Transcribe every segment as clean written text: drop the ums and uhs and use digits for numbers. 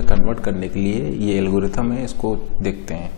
में कन्वर्ट करने के लिए ये एल्गोरिथम है, इसको देखते हैं।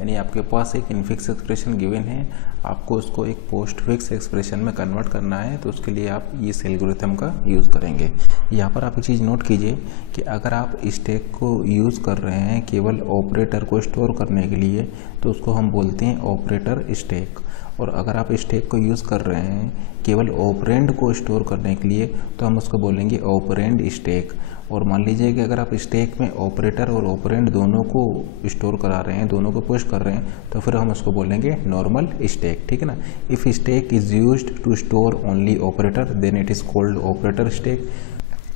यानी आपके पास एक इनफिक्स एक्सप्रेशन गिवन है, आपको उसको एक पोस्ट फिक्स एक्सप्रेशन में कन्वर्ट करना है, तो उसके लिए आप इस एल्गोरिथम का यूज़ करेंगे। यहाँ पर आप एक चीज़ नोट कीजिए कि अगर आप स्टैक को यूज़ कर रहे हैं केवल ऑपरेटर को स्टोर करने के लिए तो उसको हम बोलते हैं ऑपरेटर स्टैक, और अगर आप स्टैक को यूज़ कर रहे हैं केवल ऑपरेंड को स्टोर करने के लिए तो हम उसको बोलेंगे ऑपरेंड स्टैक। और मान लीजिए कि अगर आप स्टैक में ऑपरेटर और ऑपरेंड दोनों को स्टोर करा रहे हैं, दोनों को पुश कर रहे हैं, तो फिर हम उसको बोलेंगे नॉर्मल स्टैक, ठीक है ना। If stack is used to store only operator then it is called operator stack.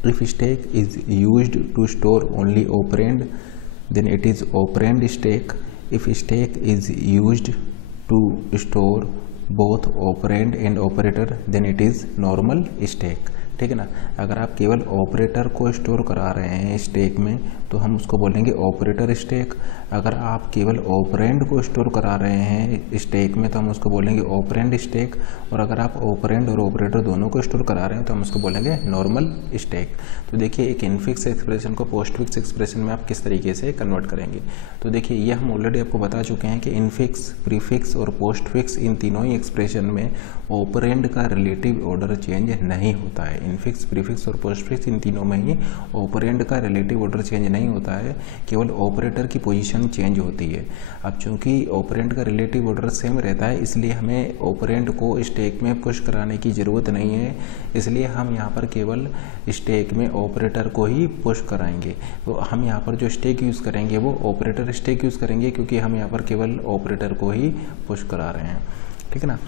If stack is used to store only operand then it is operand stack. If stack is used to store both operand and operator then it is normal stack, ठीक है ना। अगर आप केवल operator को store करा रहे हैं स्टैक में तो हम उसको बोलेंगे ऑपरेटर स्टैक। अगर आप केवल ऑपरेंड को स्टोर करा रहे हैं स्टैक में तो हम उसको बोलेंगे ऑपरेंड स्टैक। और अगर आप ऑपरेंड और ऑपरेटर दोनों को स्टोर करा रहे हैं तो हम उसको बोलेंगे नॉर्मल स्टैक। तो देखिए एक इनफिक्स एक्सप्रेशन को पोस्ट फिक्स एक्सप्रेशन में आप किस तरीके से कन्वर्ट करेंगे। तो देखिए ये हम ऑलरेडी आपको बता चुके हैं कि इनफिक्स, प्रीफिक्स और पोस्ट फिक्स इन तीनों ही एक्सप्रेशन में ऑपरेंड का रिलेटिव ऑर्डर चेंज नहीं होता है। इनफिक्स, प्रीफिक्स और पोस्ट फिक्स इन तीनों में ही ऑपरेंड का रिलेटिव ऑर्डर चेंज नहीं होता है, केवल ऑपरेटर की पोजीशन चेंज होती है। अब चूंकि ऑपरेंड का रिलेटिव ऑर्डर सेम रहता है इसलिए हमें ऑपरेंड को स्टैक में पुश कराने की ज़रूरत नहीं है, इसलिए हम यहाँ पर केवल स्टैक में ऑपरेटर को ही पुश कराएंगे। तो हम यहाँ पर जो स्टैक यूज़ करेंगे वो ऑपरेटर स्टैक यूज़ करेंगे क्योंकि हम यहाँ पर केवल ऑपरेटर को ही पुश करा रहे हैं, ठीक है ना।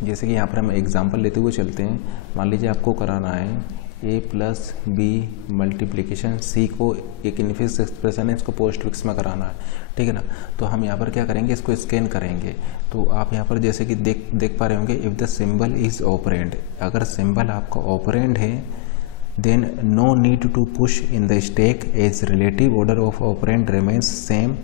जैसे कि यहाँ पर हम एग्जांपल लेते हुए चलते हैं। मान लीजिए आपको कराना है a प्लस बी मल्टीप्लिकेशन सी को एक इनफिक्स एक्सप्रेशन है, इसको पोस्ट फिक्स में कराना है, ठीक है ना। तो हम यहाँ पर क्या करेंगे, इसको स्कैन करेंगे। तो आप यहाँ पर जैसे कि देख पा रहे होंगे if the symbol is operand, अगर सिंबल आपका ऑपरेंड है then no need to push in the stack as relative order of operand remains same,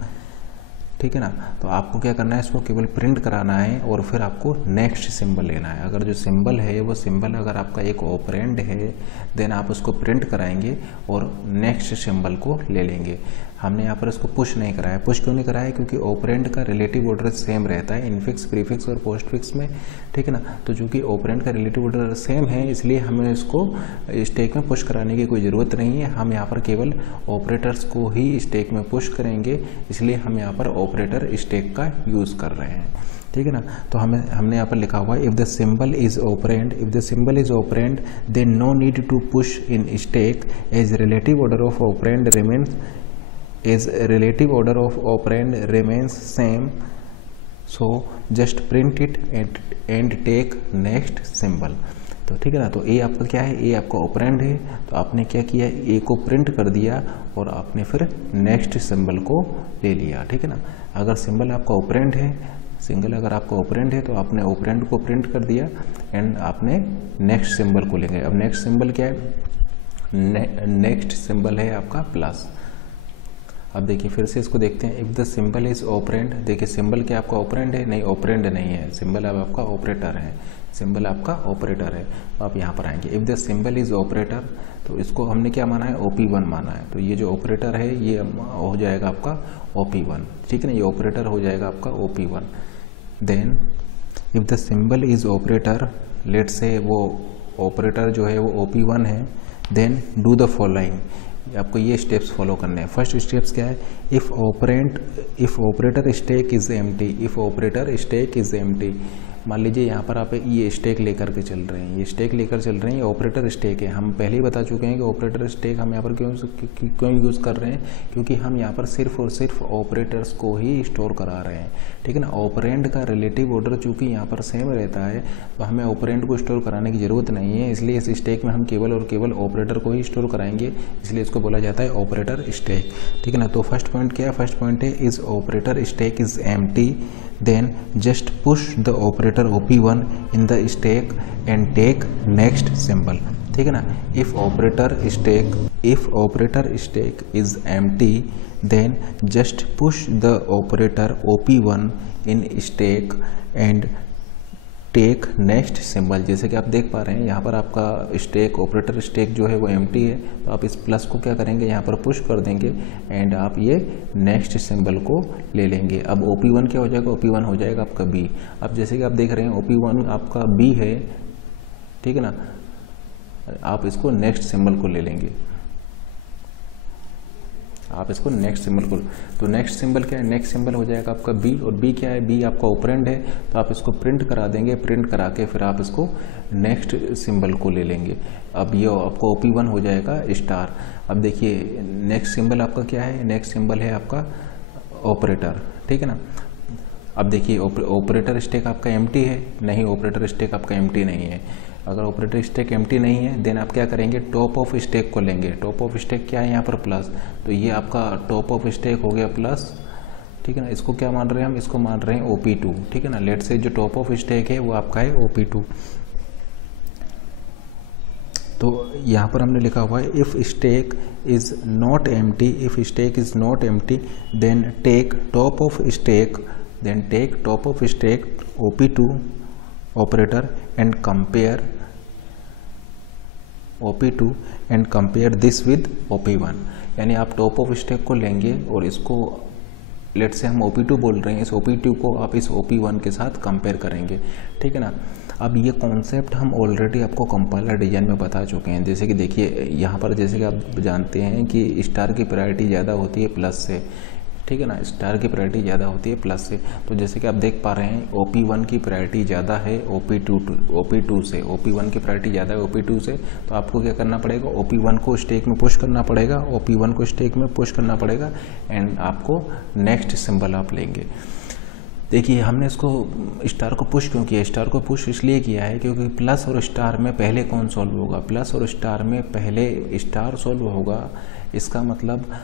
ठीक है ना। तो आपको क्या करना है, इसको केवल प्रिंट कराना है और फिर आपको नेक्स्ट सिंबल लेना है। अगर जो सिंबल है वो सिंबल अगर आपका एक ऑपरेंड है देन आप उसको प्रिंट कराएंगे और नेक्स्ट सिंबल को ले लेंगे। हमने यहाँ पर इसको पुश नहीं कराया। पुश क्यों नहीं कराया, क्योंकि ऑपरेंड का रिलेटिव ऑर्डर सेम रहता है इनफिक्स, प्रीफिक्स और पोस्ट फिक्स में, ठीक है ना। तो चूंकि ऑपरेंड का रिलेटिव ऑर्डर सेम है इसलिए हमें इसको स्टैक में पुश कराने की कोई ज़रूरत नहीं है। हम यहाँ पर केवल ऑपरेटर्स को ही स्टैक में पुश करेंगे, इसलिए हम यहाँ पर ऑपरेटर स्टैक का यूज़ कर रहे हैं, ठीक है ना। तो हमने यहाँ पर लिखा हुआ है if the symbol is operand, if the symbol is operand then no need to push in stack as relative order of operand remains as relative order of operand remains same, so just print it and take next symbol। तो ठीक है ना। तो ए आपका क्या है, ए आपका operand है, तो आपने क्या किया, ए को प्रिंट कर दिया और आपने फिर नेक्स्ट सिंबल को ले लिया, ठीक है ना। अगर सिंबल आपका ऑपरेंड है, सिंगल अगर आपका ऑपरेंड है तो आपने ऑपरेंड को प्रिंट कर दिया एंड आपने नेक्स्ट सिंबल को लेंगे। अब नेक्स्ट सिंबल क्या है, नेक्स्ट सिंबल है आपका प्लस। अब देखिए फिर से इसको देखते हैं, if the symbol is operand, देखिए सिंबल क्या आपका ऑपरेंड है, नहीं ऑपरेंड नहीं है, सिंबल अब आपका ऑपरेटर है, सिंबल आपका ऑपरेटर है। तो आप यहाँ पर आएंगे if the symbol is operator, तो इसको हमने क्या माना है, OP1 माना है। तो ये जो ऑपरेटर है ये हो जाएगा आपका OP1, ठीक है ना, ये ऑपरेटर हो जाएगा आपका OP1। Then if the symbol is operator, let say वो ऑपरेटर जो है वो OP1 है, देन डू द फॉलोइंग, आपको ये स्टेप्स फॉलो करने हैं। फर्स्ट स्टेप्स क्या है, if operator stack is empty, if operator stack is empty. मान लीजिए यहाँ पर आप ये स्टैक लेकर के चल रहे हैं, ये स्टैक लेकर चल रहे हैं, ये ऑपरेटर स्टैक है। हम पहले ही बता चुके हैं कि ऑपरेटर स्टैक हम यहाँ पर क्यों यूज़ कर रहे हैं, क्योंकि हम यहाँ पर सिर्फ और सिर्फ ऑपरेटर्स को ही स्टोर करा रहे हैं, ठीक है ना। ऑपरेंड का रिलेटिव ऑर्डर चूँकि यहाँ पर सेम रहता है तो हमें ऑपरेंड को स्टोर कराने की ज़रूरत नहीं है, इसलिए इस स्टैक में हम केवल और केवल ऑपरेटर को ही स्टोर कराएंगे, इसलिए इसको बोला जाता है ऑपरेटर स्टैक, ठीक है ना। तो फर्स्ट पॉइंट क्या है, फर्स्ट पॉइंट है is operator stack is empty, then just push the operator OP1 in the stack and take next symbol, ठीक है ना। if operator stack is empty then just push the operator OP1 in stack and take next symbol. जैसे कि आप देख पा रहे हैं यहाँ पर आपका स्टेक ऑपरेटर स्टेक जो है वो एम्प्टी है, तो आप इस प्लस को क्या करेंगे यहाँ पर पुश कर देंगे एंड आप ये नेक्स्ट सिंबल को ले लेंगे। अब OP1 क्या हो जाएगा, OP1 हो जाएगा आपका B। अब जैसे कि आप देख रहे हैं OP1 आपका B है, ठीक है ना, आप इसको नेक्स्ट सिंबल को ले लेंगे, आप इसको नेक्स्ट सिंबल को, तो नेक्स्ट सिंबल क्या है, नेक्स्ट सिंबल हो जाएगा आपका B, और B क्या है, B आपका ऑपरेंड है, तो आप इसको प्रिंट करा देंगे, प्रिंट करा के फिर आप इसको नेक्स्ट सिंबल को ले लेंगे। अब ये आपका OP1 हो जाएगा स्टार। अब देखिए नेक्स्ट सिंबल आपका क्या है, नेक्स्ट सिंबल है आपका ऑपरेटर, ठीक है ना। अब देखिए ऑपरेटर स्टेक आपका एम्प्टी है, नहीं ऑपरेटर स्टेक आपका एम्प्टी नहीं है। अगर ऑपरेटर स्टेक एम्प्टी नहीं है देन आप क्या करेंगे, टॉप ऑफ स्टेक को लेंगे। टॉप ऑफ स्टेक क्या है यहाँ पर प्लस, तो ये आपका टॉप ऑफ स्टेक हो गया प्लस, ठीक है ना। इसको क्या मान रहे हैं हम, इसको मान रहे हैं OP2, ठीक है ना। लेट से जो टॉप ऑफ स्टेक है वो आपका है OP2। तो यहाँ पर हमने लिखा हुआ है if stack is not empty, if stack is not empty then take top of stack, then take top of stack OP2 operator and compare OP2 and compare this with OP1। यानी आप top of stake को लेंगे और इसको late से हम OP2 बोल रहे हैं, इस OP2 को आप इस OP1 के साथ कंपेयर करेंगे, ठीक है ना। अब ये कॉन्सेप्ट हम ऑलरेडी आपको कंपाइलर डिजाइन में बता चुके हैं। जैसे कि देखिए यहाँ पर जैसे कि आप जानते हैं कि स्टार की प्रायोरिटी ज़्यादा होती है प्लस से, ठीक है ना, स्टार की प्रायोरिटी ज़्यादा होती है प्लस से। तो जैसे कि आप देख पा रहे हैं OP1 की प्रायोरिटी ज़्यादा है OP2 से, OP1 की प्रायोरिटी ज़्यादा है OP2 से। तो आपको क्या करना पड़ेगा, OP1 को स्टेक में पुश करना पड़ेगा, OP1 को स्टेक में पुश करना पड़ेगा एंड आपको नेक्स्ट सिंबल आप लेंगे। देखिए हमने इसको स्टार को पुश क्यों किया, स्टार को पुश इसलिए किया है क्योंकि प्लस और स्टार में पहले कौन सॉल्व होगा, प्लस और स्टार में पहले स्टार सॉल्व होगा। इसका मतलब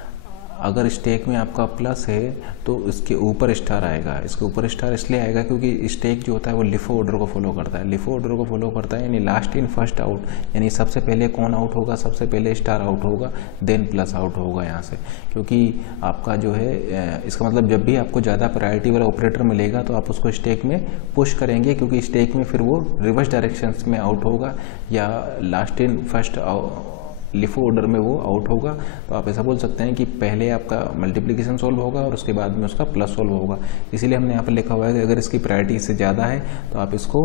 अगर स्टेक में आपका प्लस है तो इसके ऊपर स्टार आएगा। इसके ऊपर स्टार इसलिए आएगा क्योंकि स्टेक जो होता है वो लिफो ऑर्डर को फॉलो करता है, लिफो ऑर्डर को फॉलो करता है, यानी लास्ट इन फर्स्ट आउट, यानी सबसे पहले कौन आउट होगा, सबसे पहले स्टार आउट होगा देन प्लस आउट होगा यहाँ से। क्योंकि आपका जो है इसका मतलब जब भी आपको ज़्यादा प्रायोरिटी वाला ऑपरेटर मिलेगा तो आप उसको स्टेक में पुश करेंगे, क्योंकि स्टेक में फिर वो रिवर्स डायरेक्शन में आउट होगा या last in first LIFO order में वो आउट होगा। तो आप ऐसा बोल सकते हैं कि पहले आपका मल्टीप्लिकेशन सॉल्व होगा और उसके बाद में उसका प्लस सॉल्व होगा। इसीलिए हमने यहाँ पर लिखा हुआ है कि अगर इसकी प्रायोरिटी इससे ज़्यादा है तो आप इसको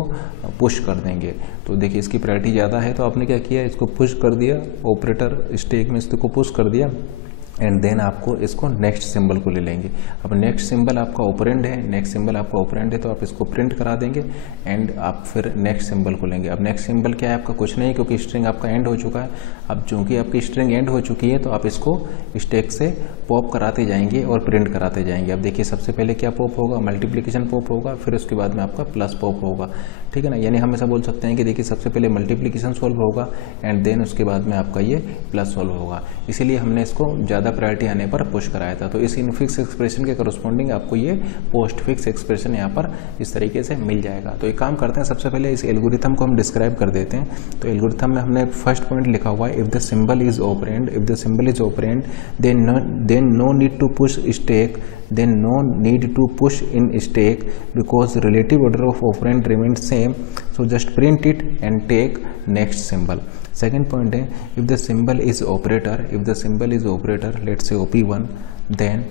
पुश कर देंगे। तो देखिए इसकी प्रायोरिटी ज़्यादा है तो आपने क्या किया, इसको पुश कर दिया, ऑपरेटर स्टेक में इसको पुश कर दिया एंड देन आपको इसको नेक्स्ट सिंबल को ले लेंगे। अब नेक्स्ट सिंबल आपका ऑपरेंड है, नेक्स्ट सिंबल आपका ऑपरेंड है तो आप इसको प्रिंट करा देंगे एंड आप फिर नेक्स्ट सिंबल को लेंगे। अब नेक्स्ट सिंबल क्या है आपका, कुछ नहीं, क्योंकि स्ट्रिंग आपका एंड हो चुका है। अब चूंकि आपकी स्ट्रिंग एंड हो चुकी है तो आप इसको स्टैक से पॉप कराते जाएंगे और प्रिंट कराते जाएंगे। अब देखिए सबसे पहले क्या पॉप होगा, मल्टीप्लिकेशन पॉप होगा, फिर उसके बाद में आपका प्लस पॉप होगा, ठीक है ना। यानी हम ऐसा बोल सकते हैं कि देखिए सबसे पहले मल्टीप्लिकेशन सॉल्व होगा एंड देन उसके बाद में आपका ये प्लस सॉल्व होगा। इसीलिए हमने इसको ज़्यादा प्रायोरिटी आने पर पुश कराया था। तो इस इनफिक्स एक्सप्रेशन के करस्पॉन्डिंग आपको ये पोस्ट फिक्स एक्सप्रेशन यहाँ पर इस तरीके से मिल जाएगा। तो एक काम करते हैं, सबसे पहले इस एल्गोरिथम को हम डिस्क्राइब कर देते हैं। तो एल्गोरिथम में हमने फर्स्ट पॉइंट लिखा हुआ है, if the symbol is operand, if the symbol is operand then no need to push stack, then no need to push in stack because relative order of operand remains same, so just print it and take next symbol. Second point है, if the symbol is operator, if the symbol is operator, let's say OP1, then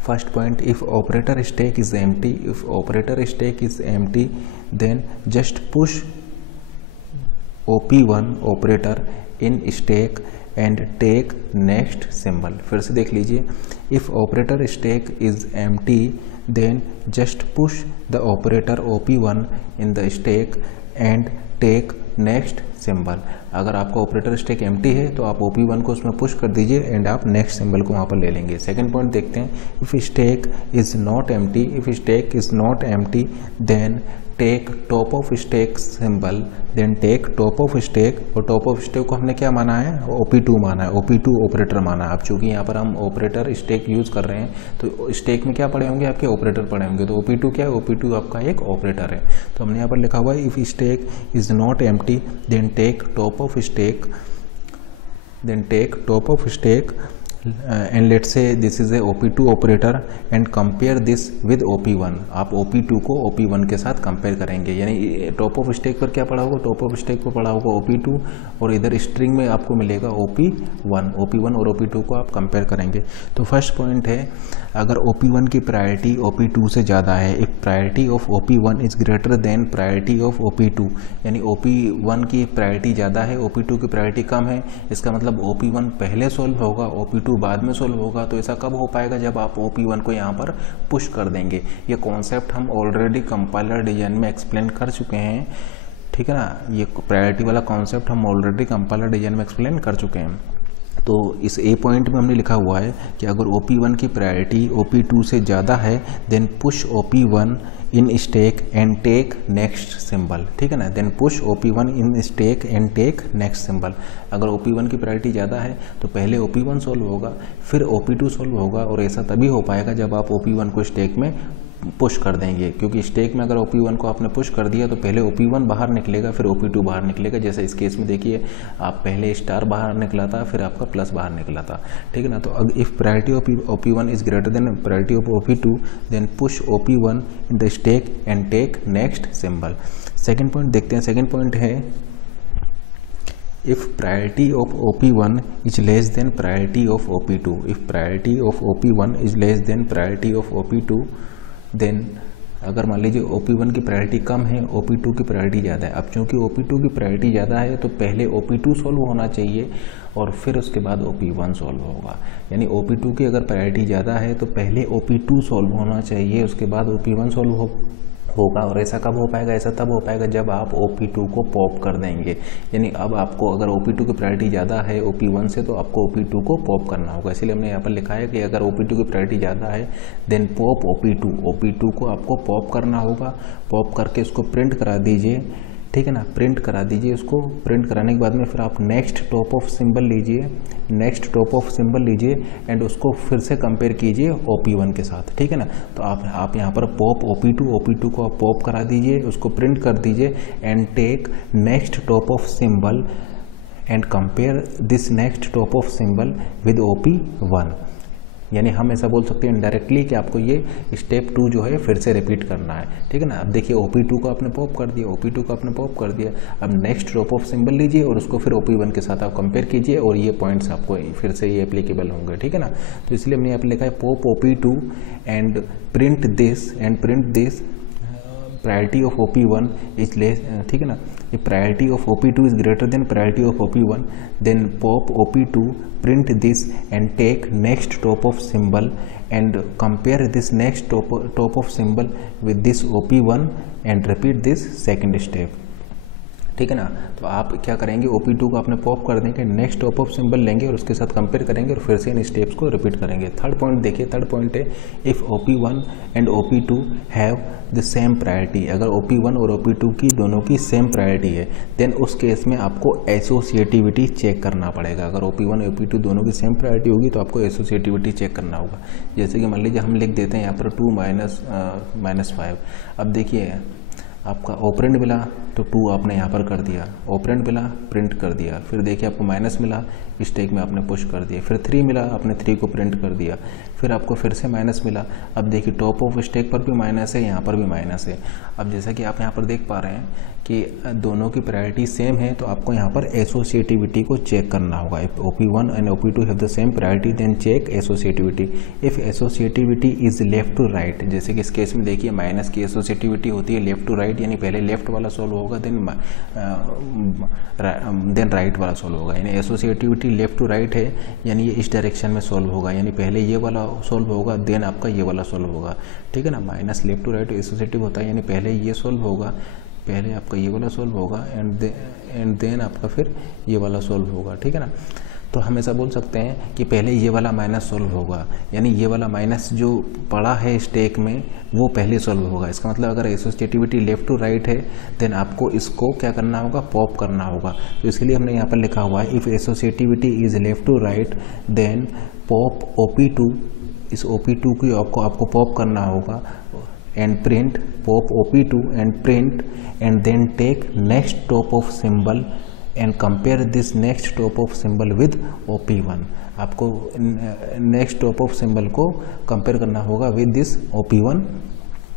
first point, if operator stack is empty, if operator stack is empty then just push OP1 operator in stack and take next symbol. फिर से देख लीजिए, if operator stack is empty then just push the operator OP1 in the stack and take next symbol. अगर आपका operator stack empty है तो आप OP1 को उसमें पुश कर दीजिए एंड आप नेक्स्ट सिंबल को वहाँ पर ले लेंगे। सेकंड पॉइंट देखते हैं, if stack is not empty, if stack is not empty then take top of stack symbol, then take top of stack, और टॉप ऑफ स्टैक को हमने क्या माना है, OP2 माना है, OP2 ऑपरेटर माना है। अब चूंकि यहाँ पर हम ऑपरेटर स्टैक यूज़ कर रहे हैं तो स्टैक में क्या पड़े होंगे, आपके ऑपरेटर पड़े होंगे। तो OP2 क्या है, OP2 आपका एक ऑपरेटर है। तो हमने यहाँ पर लिखा हुआ है, if stack is not empty then take top of stack, then take top of stack and let say this is a OP2 operator and compare this with OP1। आप OP2 को OP1 के साथ कंपेयर करेंगे, यानी top of stack पर क्या पड़ा होगा, टॉप ऑफ स्टैक पर पड़ा होगा OP2 और इधर स्ट्रिंग में आपको मिलेगा OP1 और OP2 को आप कंपेयर करेंगे। तो फर्स्ट पॉइंट है, अगर OP1 की प्रायोरिटी OP2 से ज़्यादा है, if priority of OP1 is greater than priority of OP2, यानी OP1 की प्रायोरिटी ज़्यादा है, OP2 की प्रायोरिटी कम है, इसका मतलब OP1 पहले सॉल्व होगा, OP2 बाद में सॉल्व होगा। तो ऐसा कब हो पाएगा, जब आप OP1 को यहाँ पर पुश कर देंगे। ये कॉन्सेप्ट हम ऑलरेडी कंपाइलर डिजाइन में एक्सप्लेन कर चुके हैं, ठीक है ना। ये प्रायोरिटी वाला कॉन्सेप्ट हम ऑलरेडी कंपाइलर डिजाइन में एक्सप्लेन कर चुके हैं। तो इस ए पॉइंट में हमने लिखा हुआ है कि अगर OP1 की प्रायोरिटी OP2 से ज़्यादा है then push OP1 in stack and take next symbol, ठीक है ना। Then push OP1 in stack and take next symbol. अगर OP1 की प्रायोरिटी ज़्यादा है तो पहले OP1 सॉल्व होगा, फिर OP2 सॉल्व होगा, और ऐसा तभी हो पाएगा जब आप OP1 को स्टैक में पुश कर देंगे, क्योंकि स्टैक में अगर OP1 को आपने पुश कर दिया तो पहले OP1 बाहर निकलेगा, फिर OP2 बाहर निकलेगा। जैसे इस केस में देखिए, आप पहले स्टार बाहर निकला था, फिर आपका प्लस बाहर निकला था, ठीक है ना। तो अगर if priority of OP1 is greater than priority of OP2 then push OP1 in the stack and take next symbol. Second point देखते हैं। सेकेंड पॉइंट है, if priority of OP1 is less than priority of OP2, if priority of OP1 is less than priority of OP2 then अगर मान लीजिए OP1 की priority कम है, OP2 की priority ज़्यादा है। अब चूँकि OP2 की प्रायोरिटी ज़्यादा है तो पहले OP2 सॉल्व होना चाहिए और फिर उसके बाद OP1 सॉल्व होगा। यानी OP2 की अगर प्रायोरिटी ज़्यादा है तो पहले OP2 सॉल्व होना चाहिए, उसके बाद OP1 सॉल्व होगा। और ऐसा कब हो पाएगा, ऐसा तब हो पाएगा जब आप OP2 को पॉप कर देंगे। यानी अब आपको अगर OP2 की प्रायोरिटी ज़्यादा है OP1 से तो आपको OP2 को पॉप करना होगा। इसलिए हमने यहाँ पर लिखा है कि अगर OP2 की प्रायोरिटी ज़्यादा है देन पॉप OP2 को आपको पॉप करना होगा। पॉप करके उसको प्रिंट करा दीजिए, ठीक है ना, प्रिंट करा दीजिए उसको। प्रिंट कराने के बाद में फिर आप नेक्स्ट टॉप ऑफ सिंबल लीजिए, नेक्स्ट टॉप ऑफ सिंबल लीजिए एंड उसको फिर से कंपेयर कीजिए OP1 के साथ, ठीक है ना। तो आप यहाँ पर पॉप OP2 को आप पॉप करा दीजिए, उसको प्रिंट कर दीजिए and take next top of symbol and compare this next top of symbol with OP1। यानी हम ऐसा बोल सकते हैं इनडायरेक्टली कि आपको ये स्टेप 2 जो है फिर से रिपीट करना है, ठीक है ना। अब देखिए OP2 को आपने पॉप कर दिया, OP2 को आपने पॉप कर दिया। अब नेक्स्ट ड्रॉप ऑफ सिंबल लीजिए और उसको फिर OP1 के साथ आप कंपेयर कीजिए और ये पॉइंट्स आपको फिर से ये एप्लीकेबल होंगे, ठीक है ना। तो इसलिए हमने यहाँ पर लिखा है pop OP2 and print this priority of OP1 is less, ठीक है ना। ये priority of OP2 is greater than priority of OP1 then pop OP2 print this and take next top of symbol and compare this next top of symbol with this OP1 and repeat this second step, ठीक है ना। तो आप क्या करेंगे, OP2 को आपने pop कर देंगे, नेक्स्ट टॉप ऑफ सिंबल लेंगे और उसके साथ कंपेयर करेंगे और फिर से इन स्टेप्स को रिपीट करेंगे। थर्ड पॉइंट देखिए, थर्ड पॉइंट है if OP1 and OP2 have the same priority. अगर OP1 और OP2 की दोनों की सेम प्रायोरिटी है देन उस केस में आपको एसोसिएटिविटी चेक करना पड़ेगा। अगर OP1 और OP2 दोनों की सेम प्रायोरिटी होगी तो आपको एसोसिएटिविटी चेक करना होगा। जैसे कि मान लीजिए हम लिख देते हैं यहाँ पर 2 - 5। अब देखिए आपका ऑपरेंड मिला तो 2 आपने यहाँ पर कर दिया, ऑपरेंड मिला प्रिंट कर दिया, फिर देखिए आपको माइनस मिला स्टैक में आपने पुश कर दिया, फिर 3 मिला आपने 3 को प्रिंट कर दिया, फिर आपको फिर से माइनस मिला। अब देखिए टॉप ऑफ स्टैक पर भी माइनस है, यहाँ पर भी माइनस है। अब जैसा कि आप यहाँ पर देख पा रहे हैं कि दोनों की प्रायोरिटी सेम है तो आपको यहाँ पर एसोसिएटिविटी को चेक करना होगा। If OP1 and OP2 have the same priority then check associativity. If associativity is left to right, जैसे कि इस केस में देखिए माइनस की एसोसिएटिविटी होती है लेफ्ट टू राइट, यानी पहले लेफ्ट वाला सॉल्व होगा देन राइट वाला सॉल्व होगा। यानी एसोसिएटिविटी लेफ्ट टू राइट है यानी ये इस डायरेक्शन में सॉल्व होगा, यानी पहले ये वाला सॉल्व होगा देन आपका ये वाला सॉल्व होगा, ठीक है ना। Minus left to right associative होता है यानी पहले ये सॉल्व होगा, पहले आपका ये वाला सॉल्व होगा एंड देन आपका फिर ये वाला सॉल्व होगा, ठीक है ना। तो हम ऐसा बोल सकते हैं कि पहले ये वाला माइनस सॉल्व होगा, यानी ये वाला माइनस जो पड़ा है स्टैक में वो पहले सॉल्व होगा। इसका मतलब अगर एसोसिएटिविटी लेफ्ट टू राइट है देन आपको इसको क्या करना होगा, पॉप करना होगा। तो इसके लिए हमने यहाँ पर लिखा हुआ है if associativity is left to right then pop OP2, इस OP2 की आपको पॉप करना होगा and print pop OP2 and print and then take next top of symbol and compare this next top of symbol with OP1। आपको next top of symbol को compare करना होगा with this OP1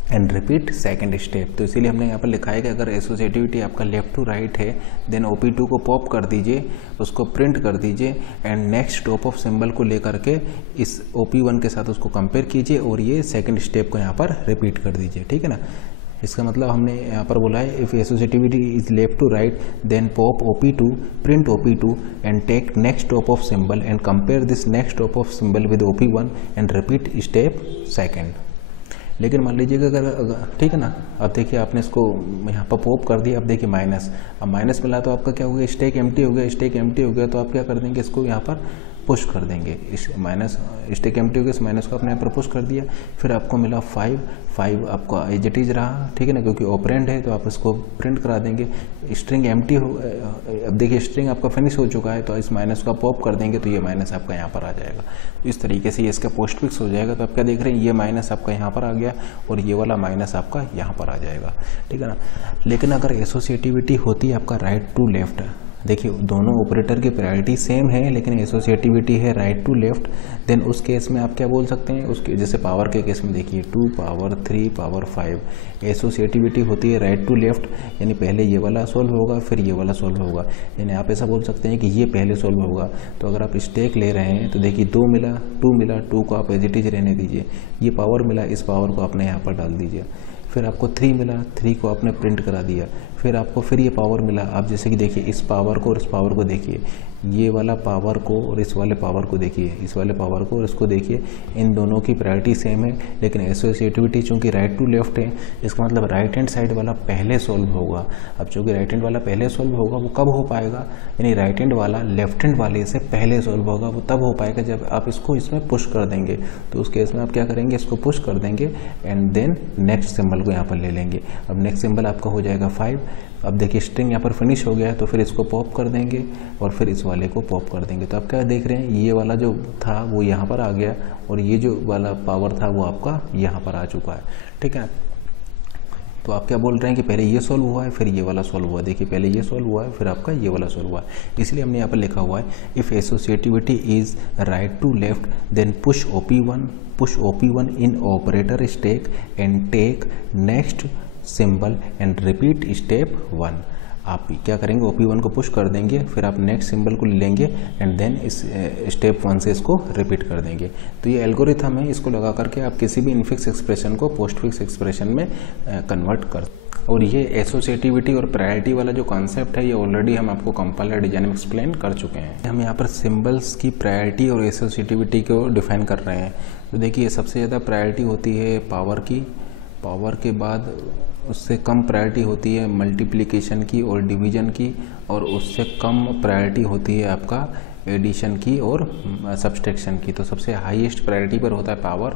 and repeat second step. तो इसीलिए हमने यहाँ पर लिखा है कि अगर एसोसिएटिविटी आपका लेफ्ट टू राइट है देन OP2 को पॉप कर दीजिए, उसको प्रिंट कर दीजिए and next top of symbol को लेकर के इस OP1 के साथ उसको कंपेयर कीजिए और ये सेकेंड स्टेप को यहाँ पर रिपीट कर दीजिए, ठीक है ना। इसका मतलब हमने यहाँ पर बोला है if associativity is left to right then pop OP2, print OP2 and take next top of symbol and compare this next top of symbol with OP1 and repeat step second. लेकिन मान लीजिएगा अगर ठीक है ना, अब देखिए आपने इसको यहाँ पर पॉप कर दिया, अब देखिए माइनस, अब माइनस मिला तो आपका क्या हो गया, स्टैक एम्प्टी हो गया, स्टैक एम्प्टी हो गया तो आप क्या कर देंगे, इसको यहाँ पर पुश कर देंगे, इस माइनस स्टैक एम्प्टी हो गया, इस माइनस को आपने यहाँ पर पुश कर दिया, फिर आपको मिला 5 आपका एज इट इज रहा, ठीक है ना, क्योंकि ऑपरेंड है तो आप इसको प्रिंट करा देंगे। स्ट्रिंग एम्प्टी हो, अब देखिए स्ट्रिंग आपका फिनिश हो चुका है तो इस माइनस को पॉप कर देंगे तो ये माइनस आपका यहाँ पर आ जाएगा। तो इस तरीके से ये इसका पोस्ट फिक्स हो जाएगा। तो आप क्या देख रहे हैं, ये माइनस आपका यहाँ पर आ गया और ये वाला माइनस आपका यहाँ पर आ जाएगा, ठीक है ना। लेकिन अगर एसोसिएटिविटी होती है आपका राइट टू लेफ्ट, देखिए दोनों ऑपरेटर की प्रायोरिटी सेम है लेकिन एसोसिएटिविटी है राइट टू लेफ्ट, देन उस केस में आप क्या बोल सकते हैं, उसके जैसे पावर के केस में देखिए 2 पावर 3 पावर 5, एसोसिएटिविटी होती है राइट टू लेफ्ट, यानी पहले ये वाला सॉल्व होगा फिर ये वाला सॉल्व होगा, यानी आप ऐसा बोल सकते हैं कि ये पहले सॉल्व होगा। तो अगर आप स्टैक ले रहे हैं तो देखिए 2 मिला 2 को आप एज इट इज रहने दीजिए, ये पावर मिला इस पावर को आपने यहाँ पर डाल दीजिए, फिर आपको 3 मिला 3 को आपने प्रिंट करा दिया, फिर आपको फिर ये पावर मिला, आप जैसे कि देखिए इस पावर को और इस पावर को देखिए, ये वाला पावर को और इस वाले पावर को देखिए, इस वाले पावर को और इसको देखिए, इन दोनों की प्रायोरिटी सेम है लेकिन एसोसिएटिविटी चूंकि राइट टू लेफ्ट है, इसका मतलब राइट हैंड साइड वाला पहले सॉल्व होगा। अब चूंकि राइट हैंड वाला पहले सॉल्व होगा वो कब हो पाएगा, यानी राइट हैंड वाला लेफ्ट हैंड वाले से पहले सॉल्व होगा, वो तब हो पाएगा जब आप इसको इसमें पुश कर देंगे। तो उस केस में आप क्या करेंगे, इसको पुश कर देंगे एंड देन नेक्स्ट सिंबल को यहाँ पर ले लेंगे। अब नेक्स्ट सिंबल आपका हो जाएगा 5। अब देखिए स्ट्रिंग यहाँ पर फिनिश हो गया है तो फिर इसको पॉप कर देंगे और फिर इस वाले को पॉप कर देंगे। तो आप क्या देख रहे हैं, ये वाला जो था वो यहाँ पर आ गया और ये जो वाला पावर था वो आपका यहाँ पर आ चुका है, ठीक है। तो आप क्या बोल रहे हैं कि पहले ये सॉल्व हुआ है फिर ये वाला सॉल्व हुआ है, देखिए पहले ये सॉल्व हुआ है फिर आपका ये वाला सॉल्व हुआ है, इसलिए हमने यहाँ पर लिखा हुआ है if associativity is right to left then push OP1 in operator stack and take next symbol and repeat step 1। आप क्या करेंगे, OP1 को पुश कर देंगे, फिर आप नेक्स्ट सिंबल को लेंगे एंड देन इस स्टेप 1 से इसको रिपीट कर देंगे। तो ये एल्गोरिथम है, इसको लगा करके आप किसी भी इनफिक्स एक्सप्रेशन को पोस्ट फिक्स एक्सप्रेशन में कन्वर्ट कर। और ये एसोसिएटिविटी और प्रायोरिटी वाला जो कॉन्सेप्ट है ये ऑलरेडी हम आपको कंपाइलर डिजाइन में एक्सप्लेन कर चुके हैं। हम यहाँ पर सिंबल्स की प्रायोरिटी और एसोसिएटिविटी को डिफाइन कर रहे हैं। तो देखिए सबसे ज़्यादा प्रायोरिटी होती है पावर की, पावर के बाद उससे कम प्रायोरिटी होती है मल्टीप्लिकेशन की और डिवीजन की, और उससे कम प्रायोरिटी होती है आपका एडिशन की और सब्सट्रैक्शन की। तो सबसे हाईएस्ट प्रायोरिटी पर होता है पावर,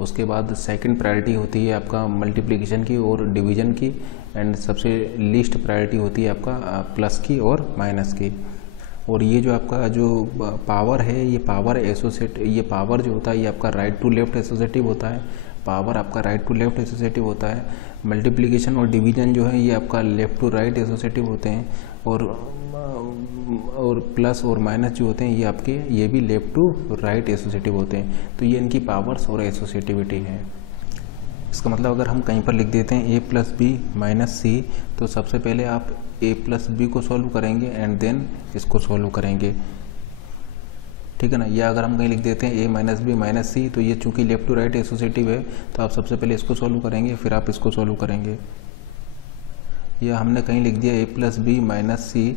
उसके बाद सेकंड प्रायोरिटी होती है आपका मल्टीप्लिकेशन की और डिवीजन की, एंड सबसे लीस्ट प्रायोरिटी होती है आपका प्लस की और माइनस की। और ये जो आपका जो पावर है ये पावर ये पावर जो होता है ये आपका राइट टू लेफ्ट एसोसिएटिव होता है, पावर आपका राइट टू लेफ्ट एसोसिएटिव होता है। मल्टीप्लिकेशन और डिवीजन जो है ये आपका लेफ्ट टू राइट एसोसिएटिव होते हैं, और प्लस और माइनस जो होते हैं ये आपके ये भी लेफ्ट टू राइट एसोसिएटिव होते हैं। तो ये इनकी पावर्स और एसोसिएटिविटी है। इसका मतलब अगर हम कहीं पर लिख देते हैं a प्लस बी माइनस सी, तो सबसे पहले आप a प्लस बी को सॉल्व करेंगे एंड देन इसको सॉल्व करेंगे, ठीक है ना। या अगर हम कहीं लिख देते हैं a माइनस बी माइनस सी, तो ये चूंकि लेफ्ट टू राइट एसोसिएटिव है तो आप सबसे पहले इसको सॉल्व करेंगे फिर आप इसको सॉल्व करेंगे। या हमने कहीं लिख दिया a प्लस बी माइनस सी,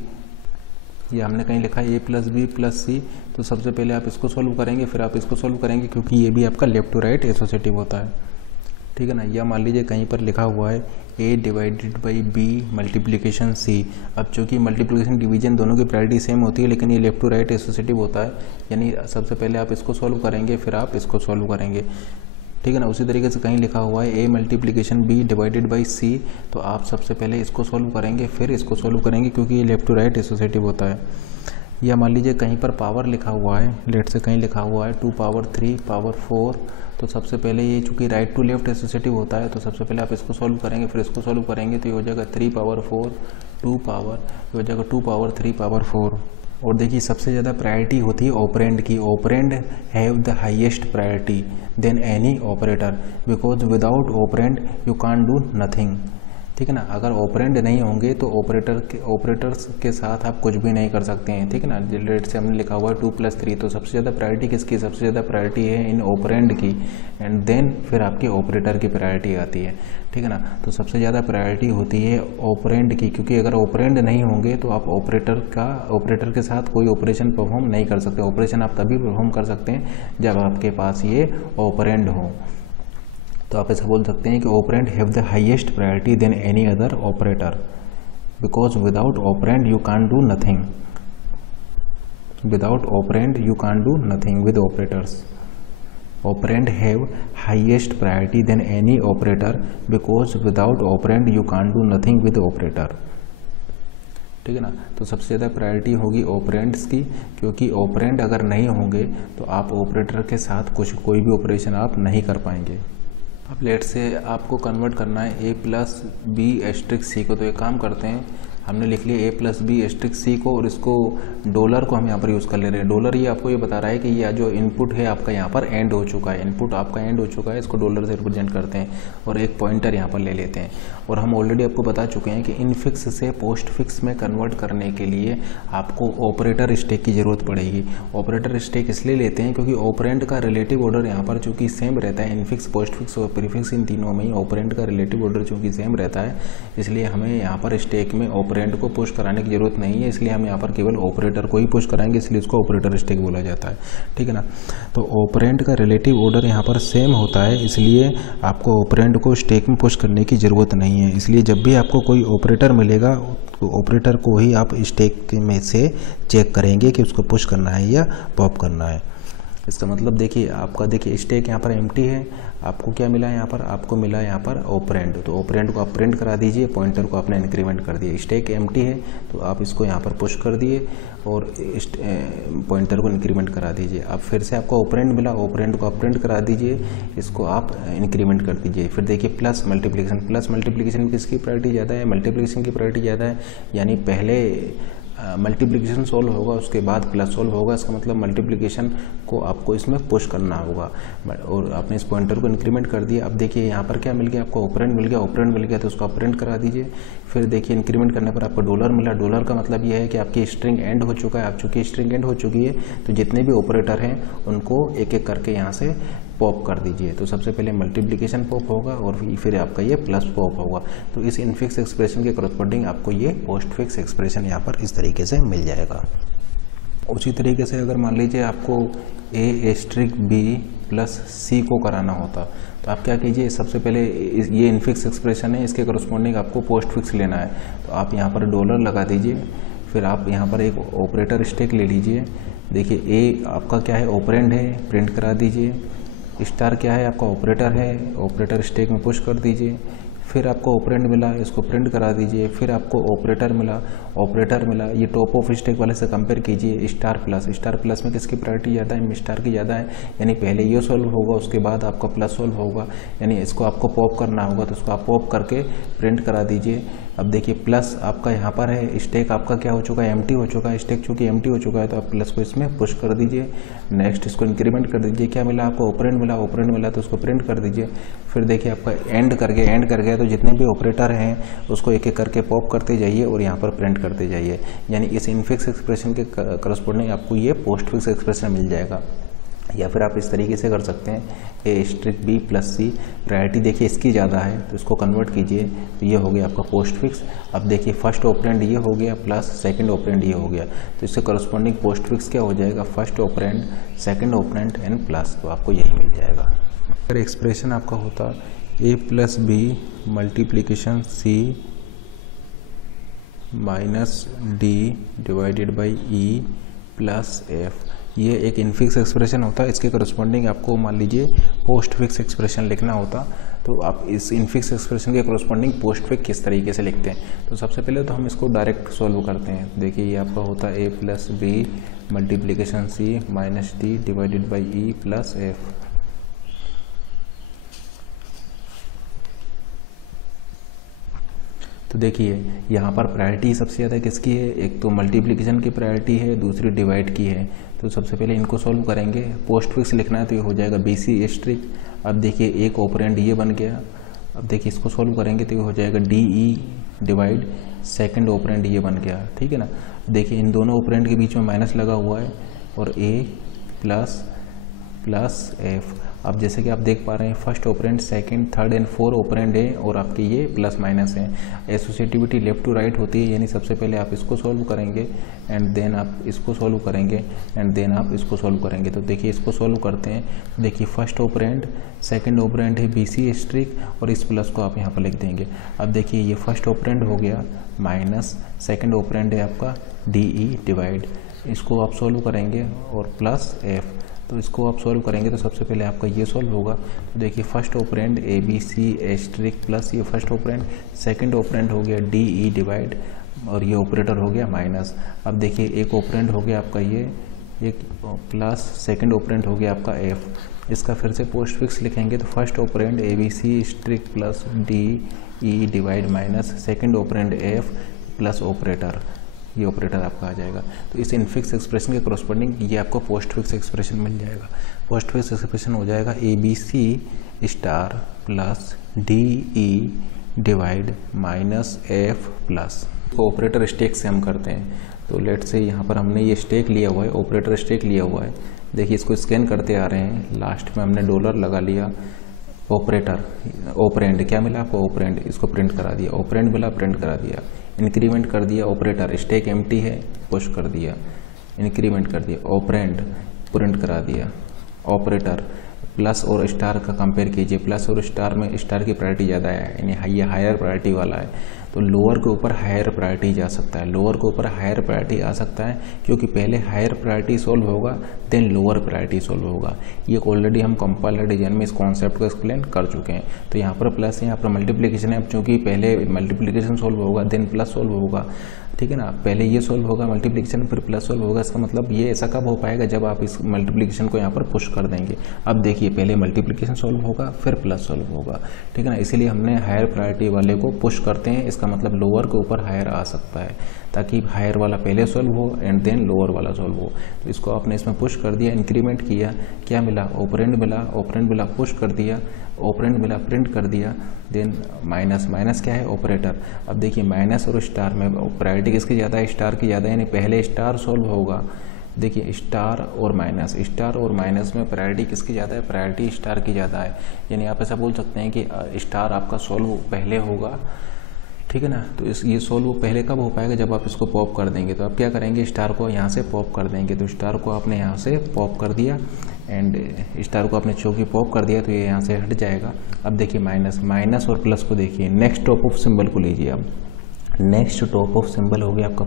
या हमने कहीं लिखा है a प्लस बी प्लस सी, तो सबसे पहले आप इसको सॉल्व करेंगे फिर आप इसको सॉल्व करेंगे, क्योंकि ये भी आपका लेफ्ट टू राइट एसोसिएटिव होता है, ठीक है ना। या मान लीजिए कहीं पर लिखा हुआ है a divided by b multiplication c। अब चूंकि मल्टीप्लिकेशन डिवीजन दोनों की प्रायोरिटी सेम होती है लेकिन ये लेफ्ट टू राइट एसोसिएटिव होता है, यानी सबसे पहले आप इसको सॉल्व करेंगे फिर आप इसको सॉल्व करेंगे, ठीक है ना। उसी तरीके से कहीं लिखा हुआ है a multiplication b divided by c, तो आप सबसे पहले इसको सॉल्व करेंगे फिर इसको सॉल्व करेंगे, क्योंकि ये लेफ्ट टू राइट एसोसिएटिव होता है। या मान लीजिए कहीं पर पावर लिखा हुआ है, लेट से कहीं लिखा हुआ है 2 पावर 3 पावर 4, तो सबसे पहले ये चूंकि राइट टू लेफ्ट एसोसिएटिव होता है तो सबसे पहले आप इसको सॉल्व करेंगे फिर इसको सॉल्व करेंगे, तो ये हो जाएगा 3 पावर 4 2 पावर हो जाएगा 2 पावर 3 पावर 4। और देखिए सबसे ज़्यादा प्रायोरिटी होती है ऑपरेंड की। Operand have the highest priority than any operator because without operand you can't do nothing. ठीक है ना, अगर ऑपरेंड नहीं होंगे तो ऑपरेटर्स के साथ आप कुछ भी नहीं कर सकते हैं। ठीक है ना, लेट से हमने लिखा हुआ है 2 + 3, तो सबसे ज़्यादा प्रायोरिटी किसकी? सबसे ज़्यादा प्रायोरिटी है इन ऑपरेंड की, एंड देन फिर आपकी ऑपरेटर की प्रायोरिटी आती है। ठीक है ना, तो सबसे ज़्यादा प्रायोरिटी होती है ऑपरेंड की, क्योंकि अगर ऑपरेंड नहीं होंगे तो आप ऑपरेटर के साथ कोई ऑपरेशन परफॉर्म नहीं कर सकते। ऑपरेशन आप तभी परफॉर्म कर सकते हैं जब आपके पास ये ऑपरेंड हो। तो आप ऐसा बोल सकते हैं कि operand have the highest priority than any other operator because without operand you can't do nothing. Without operand you can't do nothing with operators. Operand have highest priority than any operator because without operand you can't do nothing with operator. ठीक है ना, तो सबसे ज़्यादा priority होगी operands की, क्योंकि operand अगर नहीं होंगे तो आप ऑपरेटर के साथ कोई भी ऑपरेशन आप नहीं कर पाएंगे। अब लेट से आपको कन्वर्ट करना है a + b * c को, तो एक काम करते हैं, हमने लिख लिया a + b * c को, और इसको डॉलर को हम यहाँ पर यूज़ कर ले रहे हैं। डॉलर ये आपको ये बता रहा है कि ये जो इनपुट है आपका यहाँ पर एंड हो चुका है, इनपुट आपका एंड हो चुका है, इसको डॉलर से रिप्रेजेंट करते हैं और एक पॉइंटर यहाँ पर ले लेते हैं। और हम ऑलरेडी आपको बता चुके हैं कि इनफिक्स से पोस्ट फिक्स में कन्वर्ट करने के लिए आपको ऑपरेटर स्टैक की ज़रूरत पड़ेगी। ऑपरेटर स्टैक इसलिए लेते हैं क्योंकि ऑपरेंड का रिलेटिव ऑर्डर यहाँ पर चूँकि सेम रहता है, इनफिक्स, पोस्ट फिक्स और प्रीफिक्स, इन तीनों में ही ऑपरेंड का रिलेटिव ऑर्डर चूँकि सेम रहता है, इसलिए हमें यहाँ पर स्टैक में ऑपरेंड को पुश कराने की जरूरत नहीं है, इसलिए हम यहाँ पर केवल ऑपरेटर को ही पुश कराएंगे, इसलिए इसको ऑपरेटर स्टैक बोला जाता है। ठीक है ना, तो ऑपरेंड का रिलेटिव ऑर्डर यहाँ पर सेम होता है, इसलिए आपको ऑपरेंड को स्टैक में पुश करने की ज़रूरत नहीं है। इसलिए जब भी आपको कोई ऑपरेटर मिलेगा तो ऑपरेटर को ही आप स्टैक में से चेक करेंगे कि उसको पुश करना है या पॉप करना है। इसका मतलब देखिए, आपका देखिए स्टैक यहाँ पर एम्प्टी है, आपको क्या मिला है यहाँ पर? आपको मिला है यहाँ पर ऑपरेंड, तो ऑपरेंड को आप प्रिंट करा दीजिए, पॉइंटर को आपने इंक्रीमेंट कर दिया। स्टैक एम्प्टी है तो आप इसको यहाँ पर पुश कर दिए और पॉइंटर को इंक्रीमेंट करा दीजिए। अब फिर से आपको ऑपरेंड मिला, ऑपरेंड को आप प्रिंट करा दीजिए, इसको आप इंक्रीमेंट कर दीजिए। फिर देखिए प्लस मल्टीप्लिकेशन में किसकी प्रायोरिटी ज़्यादा है? मल्टीप्लिकेशन की प्रायोरिटी ज़्यादा है, यानी पहले मल्टीप्लिकेशन सॉल्व होगा उसके बाद प्लस सॉल्व होगा। इसका मतलब मल्टीप्लिकेशन को आपको इसमें पुश करना होगा, और आपने इस पॉइंटर को इंक्रीमेंट कर दिया। अब देखिए यहाँ पर क्या मिल गया आपको? ऑपरेंड मिल गया, तो उसको आप प्रिंट करा दीजिए। फिर देखिए इंक्रीमेंट करने पर आपको डॉलर मिला। डॉलर का मतलब ये है कि आपकी स्ट्रिंग एंड हो चुका है। आप चूँकि स्ट्रिंग एंड हो चुकी है तो जितने भी ऑपरेटर हैं उनको एक एक करके यहाँ से पॉप कर दीजिए। तो सबसे पहले मल्टीप्लिकेशन पॉप होगा और फिर आपका ये प्लस पॉप होगा। तो इस इनफिक्स एक्सप्रेशन के करस्पॉन्डिंग आपको ये पोस्ट फिक्स एक्सप्रेशन यहाँ पर इस तरीके से मिल जाएगा। उसी तरीके से अगर मान लीजिए आपको a* b + c को कराना होता तो आप क्या कीजिए, सबसे पहले ये इनफिक्स एक्सप्रेशन है, इसके करस्पॉन्डिंग आपको पोस्ट फिक्स लेना है। तो आप यहाँ पर डॉलर लगा दीजिए, फिर आप यहाँ पर एक ऑपरेटर स्टैक ले लीजिए। देखिए a आपका क्या है? ऑपरेंड है, प्रिंट करा दीजिए। स्टार क्या है? आपका ऑपरेटर है, ऑपरेटर स्टैक में पुश कर दीजिए। फिर आपको ऑपरेंड मिला, इसको प्रिंट करा दीजिए। फिर आपको ऑपरेटर मिला, ये टॉप ऑफ स्टैक वाले से कंपेयर कीजिए। स्टार प्लस में किसकी प्रायोरिटी ज़्यादा है? स्टार की ज़्यादा है, यानी पहले ये सॉल्व होगा उसके बाद आपका प्लस सॉल्व होगा, यानी इसको आपको पॉप करना होगा, तो इसको आप पॉप करके प्रिंट करा दीजिए। अब देखिए प्लस आपका यहाँ पर है, स्टैक आपका क्या हो चुका है? एम्प्टी हो चुका है। स्टैक चूँकि एम्प्टी हो चुका है तो आप प्लस को इसमें पुश कर दीजिए। नेक्स्ट इसको इंक्रीमेंट कर दीजिए। क्या मिला आपको? ऑपरेंड मिला तो उसको प्रिंट कर दीजिए। फिर देखिए आपका एंड कर गया, तो जितने भी ऑपरेटर हैं उसको एक एक करके पॉप करते जाइए और यहाँ पर प्रिंट करते जाइए, यानी इस इनफिक्स एक्सप्रेशन के करस्पॉन्डिंग आपको ये पोस्ट फिक्स एक्सप्रेशन मिल जाएगा। या फिर आप इस तरीके से कर सकते हैं, a* b + c, प्रायोरिटी देखिए इसकी ज़्यादा है तो इसको कन्वर्ट कीजिए, तो ये हो गया आपका पोस्ट फिक्स। अब देखिए फर्स्ट ऑपरेंड ये हो गया प्लस सेकंड ऑपरेंड ये हो गया, तो इससे करस्पॉन्डिंग पोस्ट फिक्स क्या हो जाएगा? First operand, second operand and plus, तो आपको यही मिल जाएगा। अगर एक्सप्रेशन आपका होता a + b × c - d / e + f, ये एक इनफिक्स एक्सप्रेशन होता है। इसके करस्पॉन्डिंग आपको मान लीजिए पोस्ट फिक्स एक्सप्रेशन लिखना होता, तो आप इस इनफिक्स एक्सप्रेशन के करस्पॉन्डिंग पोस्ट फिक्स किस तरीके से लिखते हैं? तो सबसे पहले तो हम इसको डायरेक्ट सॉल्व करते हैं। देखिए ये आपका होता है a + b × c - d / e + f। तो देखिए यहाँ पर प्रायोरिटी सबसे ज़्यादा किसकी है, एक तो मल्टीप्लिकेशन की प्रायोरिटी है, दूसरी डिवाइड की है। तो सबसे पहले इनको सॉल्व करेंगे। पोस्ट फिक्स लिखना है तो ये हो जाएगा BC स्ट्रिक। अब देखिए एक ऑपरेंड ये बन गया। अब देखिए इसको सॉल्व करेंगे तो ये हो जाएगा DE डिवाइड सेकंड ऑपरेंड ये बन गया, ठीक है ना। देखिए इन दोनों ऑपरेंड के बीच में माइनस लगा हुआ है और A प्लस F। अब जैसे कि आप देख पा रहे हैं first operand, second, third and fourth operand है और आपके ये प्लस माइनस है। एसोसिएटिविटी लेफ्ट टू राइट होती है, यानी सबसे पहले आप इसको सॉल्व करेंगे एंड देन आप इसको सॉल्व करेंगे एंड देन आप इसको सॉल्व करेंगे। तो देखिए इसको सॉल्व करते हैं। देखिए फर्स्ट ऑपरेंड, सेकंड ऑपरेंड है BC स्ट्रिक और इस प्लस को आप यहाँ पर लिख देंगे। अब देखिए ये फर्स्ट ऑपरेंड हो गया माइनस, सेकंड ऑपरेंड है आपका DE डिवाइड, इसको आप सॉल्व करेंगे और प्लस F। तो इसको आप सॉल्व करेंगे तो सबसे पहले आपका ये सॉल्व होगा। तो देखिए first operand ABC asterisk plus ये फर्स्ट ऑपरेंड, सेकंड ऑपरेंड हो गया DE डिवाइड और ये ऑपरेटर हो गया माइनस। अब देखिए एक ऑपरेंड हो गया आपका ये एक प्लस, सेकंड ऑपरेंड हो गया आपका F। इसका फिर से पोस्ट फिक्स लिखेंगे तो first operand ABC asterisk plus DE divide minus, second operand F plus operator, ये ऑपरेटर आपका आ जाएगा। तो इस इनफिक्स एक्सप्रेशन के कॉरस्पॉन्डिंग ये आपको पोस्ट फिक्स एक्सप्रेशन मिल जाएगा। पोस्ट फिक्स एक्सप्रेशन हो जाएगा ABC star plus DE divide minus F plus. तो ऑपरेटर स्टेक से हम करते हैं। तो लेट से यहाँ पर हमने ये स्टेक लिया हुआ है, ऑपरेटर स्टेक लिया हुआ है। देखिए इसको स्कैन करते आ रहे हैं, लास्ट में हमने डॉलर लगा लिया। ऑपरेटर ऑपरेंड क्या मिला आपको, ऑपरेंड, इसको प्रिंट करा दिया। ऑपरेंड मिला, प्रिंट करा दिया। इंक्रीमेंट कर दिया ऑपरेटर, स्टेक एम्प्टी है, पुश कर दिया। इंक्रीमेंट कर दिया ऑपरेंड, प्रिंट करा दिया। ऑपरेटर प्लस और स्टार का कंपेयर कीजिए, प्लस और स्टार में स्टार की प्रायोरिटी ज़्यादा है, यानी ये हायर प्रायोरिटी वाला है। तो लोअर के ऊपर हायर प्रायोरिटी जा सकता है, लोअर के ऊपर हायर प्रायोरिटी आ सकता है, क्योंकि पहले हायर प्रायोरिटी सॉल्व होगा देन लोअर प्रायोरिटी सॉल्व होगा। ये ऑलरेडी हम कंपाइलर डिजाइन में इस कॉन्सेप्ट को एक्सप्लेन कर चुके हैं। तो यहाँ पर प्लस, यहाँ पर मल्टीप्लिकेशन है, चूँकि पहले मल्टीप्लिकेशन सॉल्व होगा देन प्लस सॉल्व होगा, ठीक है ना। पहले ये सॉल्व होगा मल्टीप्लिकेशन, फिर प्लस सॉल्व होगा। इसका मतलब ये ऐसा कब हो पाएगा, जब आप इस मल्टीप्लिकेशन को यहाँ पर पुश कर देंगे। अब देखिए पहले मल्टीप्लिकेशन सॉल्व होगा फिर प्लस सॉल्व होगा, ठीक है ना। इसीलिए हमने हायर प्रायोरिटी वाले को पुश करते हैं। इसका मतलब लोअर के ऊपर हायर आ सकता है, ताकि हायर वाला पहले सॉल्व हो एंड देन लोअर वाला सॉल्व हो। तो इसको आपने इसमें पुश कर दिया, इंक्रीमेंट किया, क्या मिला, ऑपरेंड मिला, ऑपरेंड मिला, पुश कर दिया, ऑपरेंड मिला, प्रिंट कर दिया, देन माइनस, माइनस क्या है, ऑपरेटर। अब देखिए माइनस और स्टार में प्रायोरिटी किसकी ज़्यादा है, स्टार की ज़्यादा है, यानी पहले स्टार सॉल्व होगा। देखिए स्टार और माइनस में प्रायोरिटी किसकी ज़्यादा है, प्रायोरिटी स्टार की ज़्यादा है। यानी आप ऐसा बोल सकते हैं कि स्टार आपका सॉल्व पहले होगा, ठीक है ना। तो ये सॉल्व पहले कब हो पाएगा, जब आप इसको पॉप कर देंगे। तो आप क्या करेंगे, स्टार को यहाँ से पॉप कर देंगे। तो स्टार को आपने यहाँ से पॉप कर दिया एंड स्टार को आपने चौकी पॉप कर दिया, तो ये यहाँ से हट जाएगा। अब देखिए माइनस और प्लस को देखिए, नेक्स्ट टॉप ऑफ सिंबल को लीजिए। अब नेक्स्ट टॉप ऑफ सिंबल हो गया आपका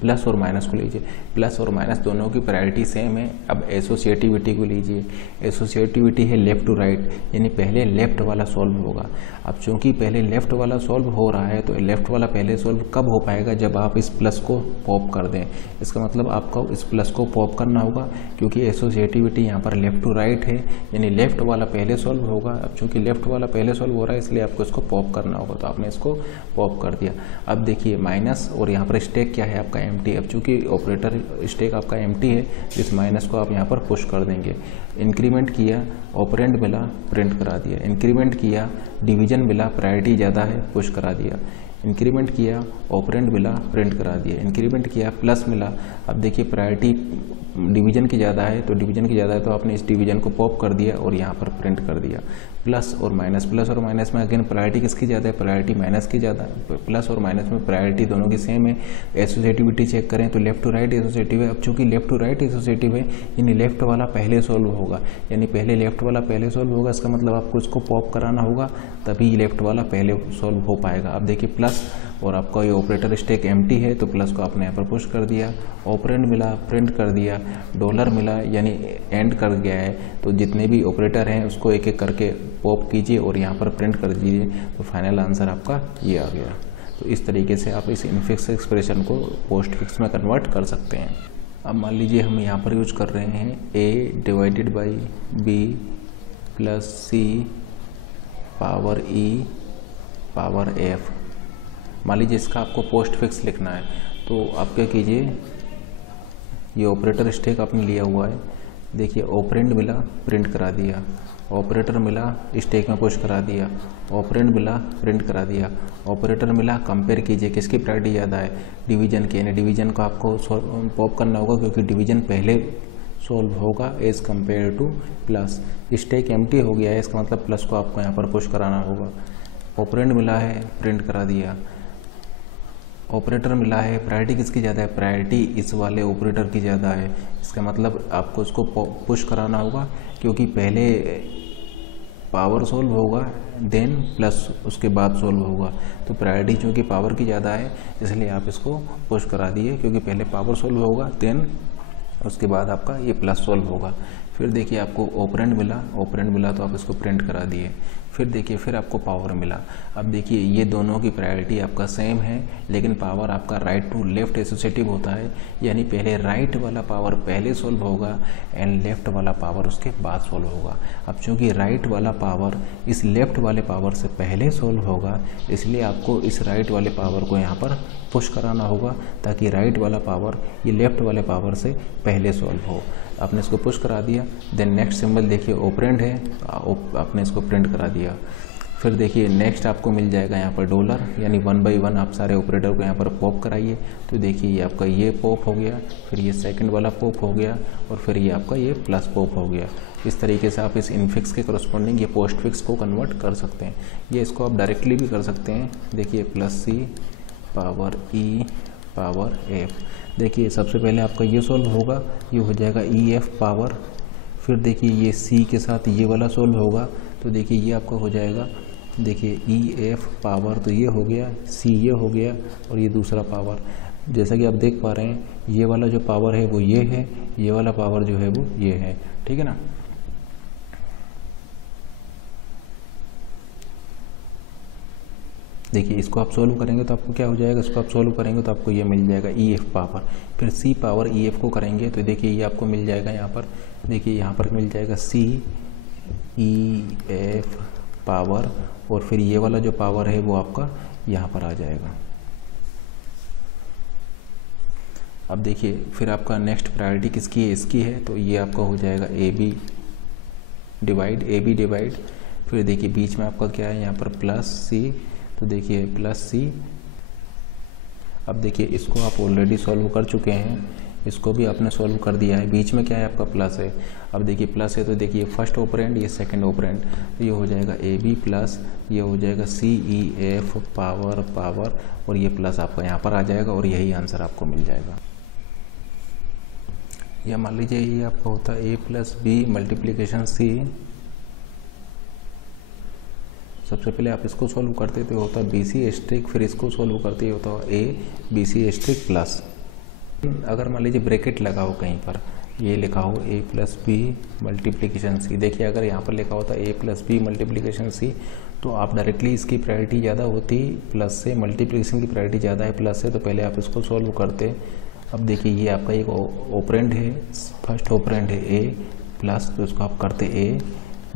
प्लस और माइनस को लीजिए। प्लस और माइनस दोनों की प्रायोरिटी सेम है। अब एसोसिएटिविटी को लीजिए। एसोसिएटिविटी है लेफ्ट टू राइट, यानी पहले लेफ्ट वाला सॉल्व होगा। अब चूंकि पहले लेफ्ट वाला सॉल्व हो रहा है, तो लेफ्ट वाला पहले सॉल्व कब हो पाएगा, जब आप इस प्लस को पॉप कर दें। इसका मतलब आपको इस प्लस को पॉप करना होगा, क्योंकि एसोसिएटिविटी यहाँ पर लेफ्ट टू राइट है, यानी लेफ्ट वाला पहले सॉल्व होगा। अब चूंकि लेफ्ट वाला पहले सॉल्व हो रहा है, इसलिए आपको इसको पॉप करना होगा। तो आपने इसको पॉप कर दिया। अब देखिए माइनस और यहाँ पर स्टेक क्या है आपका, एम्प्टी। अब चूंकि ऑपरेटर स्टेक आपका एम्प्टी है, इस माइनस को आप यहाँ पर पुश कर देंगे। इंक्रीमेंट किया, ऑपरेंड मिला, प्रिंट करा दिया। इंक्रीमेंट किया, डिवीजन मिला, प्रायोरिटी ज़्यादा है, पुश करा दिया। इंक्रीमेंट किया, ऑपरेंड मिला, प्रिंट करा दिया। इंक्रीमेंट किया, प्लस मिला। अब देखिए प्रायोरिटी डिवीजन की ज़्यादा है, तो डिवीजन की ज़्यादा है, तो आपने इस डिवीजन को पॉप कर दिया और यहाँ पर प्रिंट कर दिया। प्लस और माइनस में अगेन प्रायोरिटी किसकी ज़्यादा है, प्रायोरिटी माइनस की ज़्यादा है। प्लस और माइनस में प्रायोरिटी दोनों की सेम है। एसोसिएटिविटी चेक करें तो लेफ्ट टू राइट एसोसिएटिव है। अब चूंकि लेफ्ट टू राइट एसोसिएटिव है, यानी लेफ्ट वाला पहले सॉल्व होगा, यानी पहले लेफ्ट वाला पहले सॉल्व होगा। इसका मतलब आपको इसको पॉप कराना होगा, तभी लेफ्ट वाला पहले सॉल्व हो पाएगा। अब देखिए प्लस और आपका ये ऑपरेटर स्टेक एम्प्टी है, तो प्लस को आपने यहाँ पर पुश कर दिया। ऑपरेंड मिला, प्रिंट कर दिया। डॉलर मिला, यानी एंड कर गया है, तो जितने भी ऑपरेटर हैं उसको एक एक करके पॉप कीजिए और यहाँ पर प्रिंट कर दीजिए। तो फाइनल आंसर आपका ये आ गया। तो इस तरीके से आप इस इनफिक्स एक्सप्रेशन को पोस्ट फिक्स में कन्वर्ट कर सकते हैं। अब मान लीजिए हम यहाँ पर यूज कर रहे हैं a divided by b plus c power e power f। मान लीजिए इसका आपको पोस्ट फिक्स लिखना है, तो आप क्या कीजिए, ये ऑपरेटर स्टैक आपने लिया हुआ है, देखिए ऑपरेंड मिला प्रिंट करा दिया, ऑपरेटर मिला स्टैक में पुश करा दिया, ऑपरेंड मिला प्रिंट करा दिया, ऑपरेटर मिला कंपेयर कीजिए किसकी प्रायोरिटी ज़्यादा है, डिवीजन की, यानी डिवीजन को आपको पॉप करना होगा क्योंकि डिवीजन पहले सॉल्व होगा as compare to plus. Stack empty हो गया है, इसका मतलब प्लस को आपको यहाँ पर पुश कराना होगा। ऑपरेंड मिला है प्रिंट करा दिया, ऑपरेटर मिला है, प्रायोरिटी किसकी ज़्यादा है, प्रायोरिटी इस वाले ऑपरेटर की ज़्यादा है, इसका मतलब आपको उसको पुश कराना होगा क्योंकि पहले पावर सॉल्व होगा देन प्लस उसके बाद सॉल्व होगा, तो प्रायोरिटी चूँकि पावर की ज़्यादा है इसलिए आप इसको पुश करा दिए क्योंकि पहले पावर सॉल्व होगा देन उसके बाद आपका ये प्लस सॉल्व होगा। फिर देखिए आपको ऑपरेंड मिला तो आप इसको प्रिंट करा दिए। फिर देखिए फिर आपको पावर मिला। अब देखिए ये दोनों की प्रायोरिटी आपका सेम है लेकिन पावर आपका राइट टू लेफ्ट एसोसिएटिव होता है, यानी पहले राइट वाला पावर पहले सॉल्व होगा एंड लेफ्ट वाला पावर उसके बाद सॉल्व होगा। अब चूंकि राइट वाला पावर इस लेफ्ट वाले पावर से पहले सॉल्व होगा इसलिए आपको इस राइट वाले पावर को यहाँ पर पुश कराना होगा ताकि राइट वाला पावर ये लेफ्ट वाले पावर से पहले सॉल्व हो। आपने इसको पुश करा दिया, देन नेक्स्ट सिंबल देखिए ऑपरेंड है, आपने इसको प्रिंट करा दिया। फिर देखिए नेक्स्ट आपको मिल जाएगा यहाँ पर डॉलर, यानी 1 बाई 1 आप सारे ऑपरेटर को यहाँ पर पॉप कराइए। तो देखिए ये आपका ये पॉप हो गया, फिर ये सेकंड वाला पॉप हो गया और फिर ये आपका ये प्लस पॉप हो गया। इस तरीके से आप इस इनफिक्स के करस्पॉन्डिंग ये पोस्ट फिक्स को कन्वर्ट कर सकते हैं। ये इसको आप डायरेक्टली भी कर सकते हैं। देखिए प्लस सी पावर ई पावर एफ। देखिए सबसे पहले आपका ये सॉल्व होगा, ये हो जाएगा ई एफ पावर, फिर देखिए ये सी के साथ ये वाला सॉल्व होगा तो देखिए ये आपका हो जाएगा, देखिए ई एफ पावर तो ये हो गया, सी ये हो गया और ये दूसरा पावर। जैसा कि आप देख पा रहे हैं ये वाला जो पावर है वो ये है, ये वाला पावर जो है वो ये है, ठीक है ना। देखिए इसको आप सोल्व करेंगे तो आपको क्या हो जाएगा, इसको आप सोल्व करेंगे तो आपको ये मिल जाएगा ई एफ पावर, फिर सी पावर ई एफ को करेंगे तो देखिए ये आपको मिल जाएगा यहाँ पर, देखिए यहाँ पर मिल जाएगा सी ई एफ पावर और फिर ये वाला जो पावर है वो आपका यहाँ पर आ जाएगा। अब देखिए फिर आपका नेक्स्ट प्रायोरिटी किसकी है, इसकी है, तो ये आपका हो जाएगा ए बी डिवाइड, फिर देखिए बीच में आपका क्या है यहाँ पर प्लस सी, तो देखिए प्लस सी। अब देखिए इसको आप ऑलरेडी सॉल्व कर चुके हैं, इसको भी आपने सॉल्व कर दिया है, बीच में क्या है आपका प्लस है। अब देखिए प्लस है तो देखिए फर्स्ट ऑपरेंड ये सेकंड ऑपरेंड, तो ये हो जाएगा ए बी प्लस ये हो जाएगा सी ई एफ पावर और ये प्लस आपका यहाँ पर आ जाएगा और यही आंसर आपको मिल जाएगा। या मान लीजिए ये आपका होता है ए प्लस बी मल्टीप्लीकेशन सी। सबसे पहले आप इसको सॉल्व करते तो होता बी सी एस्ट्रिक, फिर इसको सॉल्व करते होता A B C asterisk plus. अगर मान लीजिए ब्रैकेट लगा हो कहीं पर, ये लिखा हो ए प्लस बी मल्टीप्लीकेशन सी, देखिए अगर यहाँ पर लिखा होता ए प्लस बी मल्टीप्लीकेशन सी तो आप डायरेक्टली इसकी प्रायोरिटी ज़्यादा होती प्लस से, मल्टीप्लीकेशन की प्रायोरिटी ज़्यादा है प्लस से, तो पहले आप इसको सॉल्व करते। अब देखिए ये आपका एक ऑपरेंड है, फर्स्ट ऑपरेंड है ए प्लस, तो इसको आप करते ए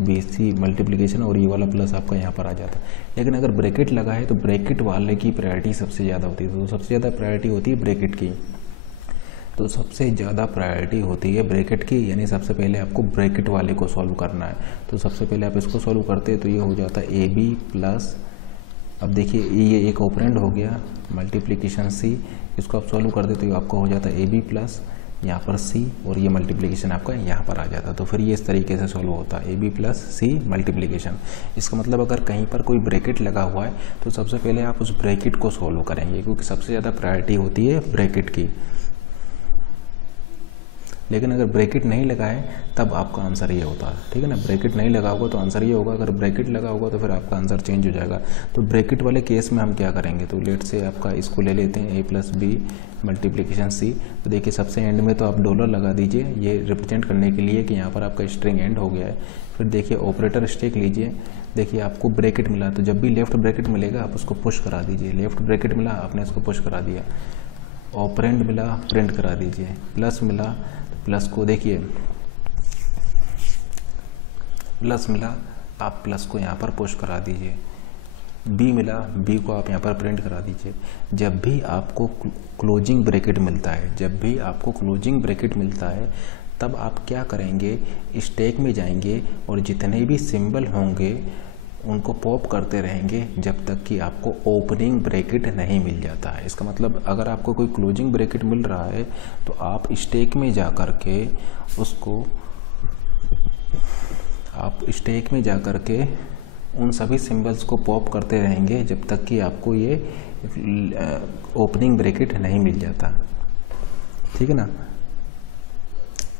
बी सी मल्टीप्लीकेशन और ये वाला प्लस आपका यहाँ पर आ जाता है। लेकिन अगर ब्रैकेट लगा है तो ब्रैकेट वाले की प्रायोरिटी सबसे ज़्यादा होती है, तो सबसे ज़्यादा प्रायोरिटी होती है ब्रैकेट की, तो सबसे ज़्यादा प्रायोरिटी होती है ब्रैकेट की, यानी सबसे पहले आपको ब्रैकेट वाले को सॉल्व करना है। तो सबसे पहले आप इसको सॉल्व करते हैं तो ये हो जाता है ए बी प्लस, अब देखिए ये एक ऑपरेंड हो गया मल्टीप्लीकेशन सी, इसको आप सॉल्व करते तो आपको हो जाता है ए बी प्लस यहाँ पर सी और ये मल्टीप्लिकेशन आपका यहाँ पर आ जाता है। तो फिर ये इस तरीके से सॉल्व होता है A B plus C multiplication. इसका मतलब अगर कहीं पर कोई ब्रैकेट लगा हुआ है तो सबसे पहले आप उस ब्रैकेट को सॉल्व करेंगे क्योंकि सबसे ज़्यादा प्रायोरिटी होती है ब्रैकेट की। लेकिन अगर ब्रैकेट नहीं लगा है तब आपका आंसर ये होता है, ठीक है ना। ब्रैकेट नहीं लगा होगा तो आंसर ये होगा, अगर ब्रैकेट लगा होगा तो फिर आपका आंसर चेंज हो जाएगा। तो ब्रैकेट वाले केस में हम क्या करेंगे, तो लेट से आपका इसको ले लेते हैं ए प्लस बी मल्टीप्लिकेशन सी। तो देखिए सबसे एंड में तो आप डॉलर लगा दीजिए, ये रिप्रेजेंट करने के लिए कि यहाँ पर आपका स्ट्रिंग एंड हो गया है। फिर देखिए ऑपरेटर स्टेक लीजिए, देखिए आपको ब्रैकेट मिला तो जब भी लेफ्ट ब्रैकेट मिलेगा आप उसको पुश करा दीजिए। लेफ्ट ब्रैकेट मिला आपने इसको पुश करा दिया, ऑपरेंड मिला प्रिंट करा दीजिए, प्लस मिला प्लस को देखिए प्लस मिला आप प्लस को यहाँ पर पुश करा दीजिए। बी मिला, बी को आप यहाँ पर प्रिंट करा दीजिए। जब भी आपको क्लोजिंग ब्रैकेट मिलता है, जब भी आपको क्लोजिंग ब्रैकेट मिलता है, तब आप क्या करेंगे, स्टैक में जाएंगे और जितने भी सिंबल होंगे उनको पॉप करते रहेंगे जब तक कि आपको ओपनिंग ब्रैकेट नहीं मिल जाता है। इसका मतलब अगर आपको कोई क्लोजिंग ब्रैकेट मिल रहा है तो आप स्टैक में जा कर के उसको, आप स्टैक में जा कर के उन सभी सिंबल्स को पॉप करते रहेंगे जब तक कि आपको ये ओपनिंग ब्रैकेट नहीं मिल जाता, ठीक है ना।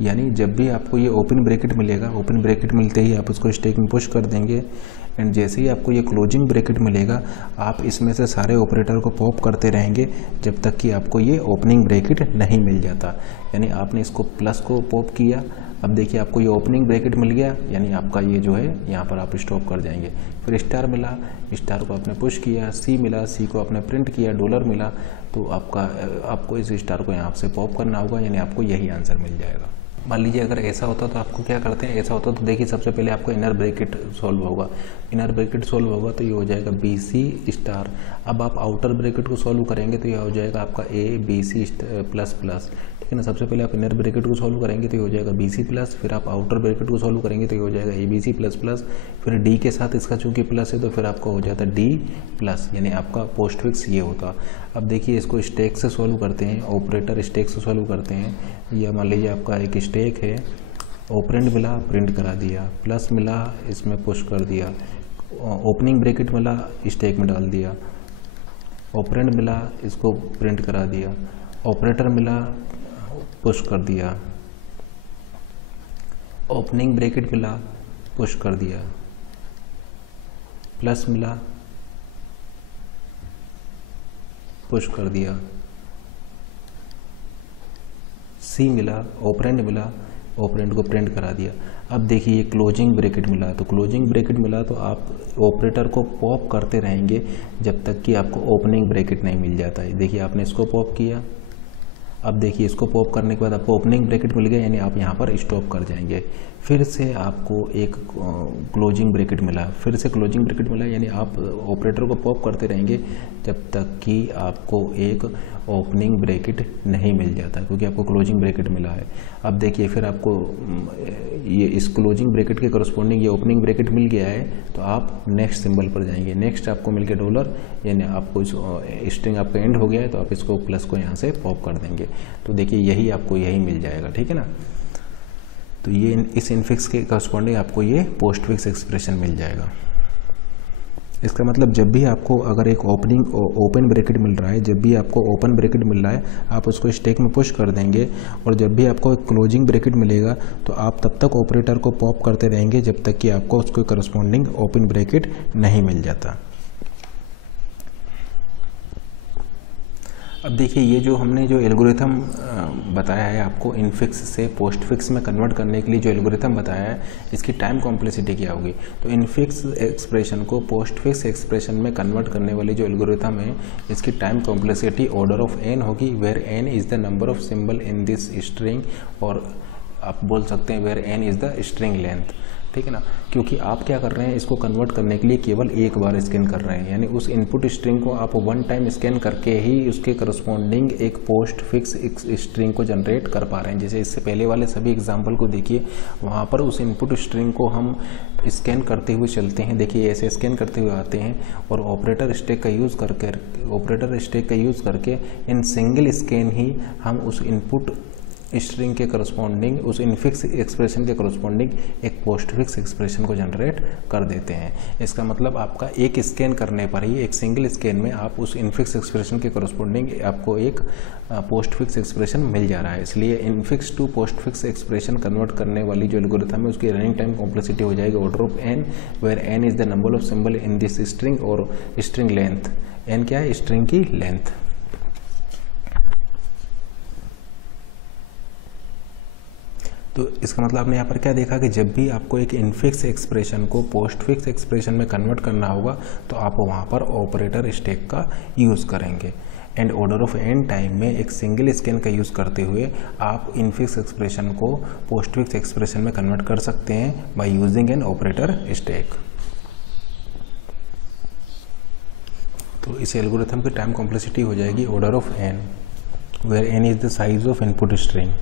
यानी जब भी आपको ये ओपन ब्रैकेट मिलेगा, ओपन ब्रैकेट मिलते ही आप उसको स्टैक में पुश कर देंगे एंड जैसे ही आपको ये क्लोजिंग ब्रैकेट मिलेगा आप इसमें से सारे ऑपरेटर को पॉप करते रहेंगे जब तक कि आपको ये ओपनिंग ब्रैकेट नहीं मिल जाता। यानी आपने इसको प्लस को पॉप किया, अब देखिए आपको ये ओपनिंग ब्रैकेट मिल गया, यानी आपका ये जो है यहाँ पर आप स्टॉप कर जाएंगे। फिर स्टार मिला, स्टार को आपने पुश किया, सी मिला, सी को आपने प्रिंट किया, डॉलर मिला, तो आपको इस स्टार को यहाँ से पॉप करना होगा, यानी आपको यही आंसर मिल जाएगा। मान लीजिए अगर ऐसा होता तो आपको क्या करते हैं, ऐसा होता तो देखिए सबसे पहले आपको इनर ब्रैकेट सॉल्व होगा, इनर ब्रैकेट सॉल्व होगा तो ये हो जाएगा बी सी स्टार। अब आप आउटर ब्रैकेट को सॉल्व करेंगे तो ये हो जाएगा आपका A B C plus plus, ठीक है ना। सबसे पहले आप इनर ब्रैकेट को सॉल्व करेंगे तो ये हो जाएगा बी सी प्लस, फिर आप आउटर ब्रैकेट को सॉल्व करेंगे तो ये हो जाएगा A B C plus plus, फिर डी के साथ इसका चूंकि प्लस है तो फिर आपका हो जाता है डी प्लस, यानी आपका पोस्ट फिक्स ये होता। अब देखिए इसको स्टैक से सॉल्व करते हैं, ऑपरेटर स्टैक से सॉल्व करते हैं। या मान लीजिए आपका एक स्टैक है, ऑपरेंड मिला प्रिंट करा दिया, प्लस मिला इसमें पुश कर दिया, ओपनिंग ब्रैकेट मिला स्टैक में डाल दिया, ऑपरेंड मिला इसको प्रिंट करा दिया, ऑपरेटर मिला पुश कर दिया, ओपनिंग ब्रैकेट मिला पुश कर दिया, प्लस मिला पुश कर दिया, सी मिला, ऑपरेंड मिला, ऑपरेंड को प्रिंट करा दिया। अब देखिए ये क्लोजिंग ब्रैकेट मिला, तो क्लोजिंग ब्रैकेट मिला तो आप ऑपरेटर को पॉप करते रहेंगे जब तक कि आपको ओपनिंग ब्रैकेट नहीं मिल जाता है। देखिए आपने इसको पॉप किया, अब देखिए इसको पॉप करने के बाद आपको ओपनिंग ब्रैकेट मिल गया, यानी आप यहाँ पर स्टॉप कर जाएंगे। फिर से आपको एक क्लोजिंग ब्रैकेट मिला, फिर से क्लोजिंग ब्रैकेट मिला, यानी आप ऑपरेटर को पॉप करते रहेंगे जब तक कि आपको एक ओपनिंग ब्रैकेट नहीं मिल जाता, क्योंकि आपको क्लोजिंग ब्रैकेट मिला है। अब देखिए फिर आपको ये इस क्लोजिंग ब्रैकेट के करस्पॉन्डिंग ये ओपनिंग ब्रैकेट मिल गया है, तो आप नेक्स्ट सिंबल पर जाएंगे। नेक्स्ट आपको मिल गया डॉलर, यानी आपको स्ट्रिंग आपका एंड हो गया है, तो आप इसको प्लस को यहाँ से पॉप कर देंगे। तो देखिए यही आपको यही मिल जाएगा, ठीक है ना। तो ये इस इनफिक्स के करस्पॉन्डिंग आपको ये पोस्ट फिक्स एक्सप्रेशन मिल जाएगा। इसका मतलब जब भी आपको अगर एक ओपन ब्रैकेट मिल रहा है, जब भी आपको ओपन ब्रैकेट मिल रहा है आप उसको स्टैक में पुश कर देंगे, और जब भी आपको एक क्लोजिंग ब्रैकेट मिलेगा तो आप तब तक ऑपरेटर को पॉप करते रहेंगे जब तक कि आपको उसको करस्पॉन्डिंग ओपन ब्रैकेट नहीं मिल जाता। अब देखिए ये जो हमने जो एल्गोरिथम बताया है आपको इनफिक्स से पोस्ट फिक्स में कन्वर्ट करने के लिए जो एल्गोरिथम बताया है, इसकी टाइम कॉम्प्लेक्सिटी क्या होगी। तो इनफिक्स एक्सप्रेशन को पोस्ट फिक्स एक्सप्रेशन में कन्वर्ट करने वाली जो एल्गोरिथम है, इसकी time complexity order of n होगी, where n is the number of symbol in this string, और आप बोल सकते हैं where n is the string length, ठीक है ना। क्योंकि आप क्या कर रहे हैं, इसको कन्वर्ट करने के लिए केवल एक बार स्कैन कर रहे हैं, यानी उस इनपुट स्ट्रिंग को आप वन टाइम स्कैन करके ही उसके करस्पॉन्डिंग एक पोस्ट फिक्स स्ट्रिंग को जनरेट कर पा रहे हैं। जैसे इससे पहले वाले सभी एग्जाम्पल को देखिए, वहाँ पर उस इनपुट स्ट्रिंग को हम स्कैन करते हुए चलते हैं, देखिए ऐसे स्कैन करते हुए आते हैं, और ऑपरेटर स्टैक का यूज़ करके इन सिंगल स्कैन ही हम उस इनपुट स्ट्रिंग के करस्पॉन्डिंग उस इनफिक्स एक्सप्रेशन के करस्पॉन्डिंग एक पोस्ट फिक्स एक्सप्रेशन को जनरेट कर देते हैं। इसका मतलब आपका एक स्कैन करने पर ही, एक सिंगल स्कैन में आप उस इनफिक्स एक्सप्रेशन के करस्पॉन्डिंग आपको एक पोस्ट फिक्स एक्सप्रेशन मिल जा रहा है। इसलिए infix to postfix expression convert करने वाली जो एल्गोरिथम है उसकी रनिंग टाइम कॉम्प्लेक्सिटी हो जाएगी order of n, where n is the number of symbol in this string, और स्ट्रिंग लेंथ, एन क्या है, स्ट्रिंग की लेंथ। तो इसका मतलब आपने यहाँ पर क्या देखा कि जब भी आपको एक इनफिक्स एक्सप्रेशन को पोस्ट फिक्स एक्सप्रेशन में कन्वर्ट करना होगा तो आप वहाँ पर ऑपरेटर स्टैक का यूज़ करेंगे, and order of n time में एक सिंगल स्कैन का यूज़ करते हुए आप इनफिक्स एक्सप्रेशन को पोस्ट फिक्स एक्सप्रेशन में कन्वर्ट कर सकते हैं by using an operator stack. तो इस एल्गोरिथम की टाइम कॉम्प्लेक्सिटी हो जाएगी order of n, where n is the size of input string.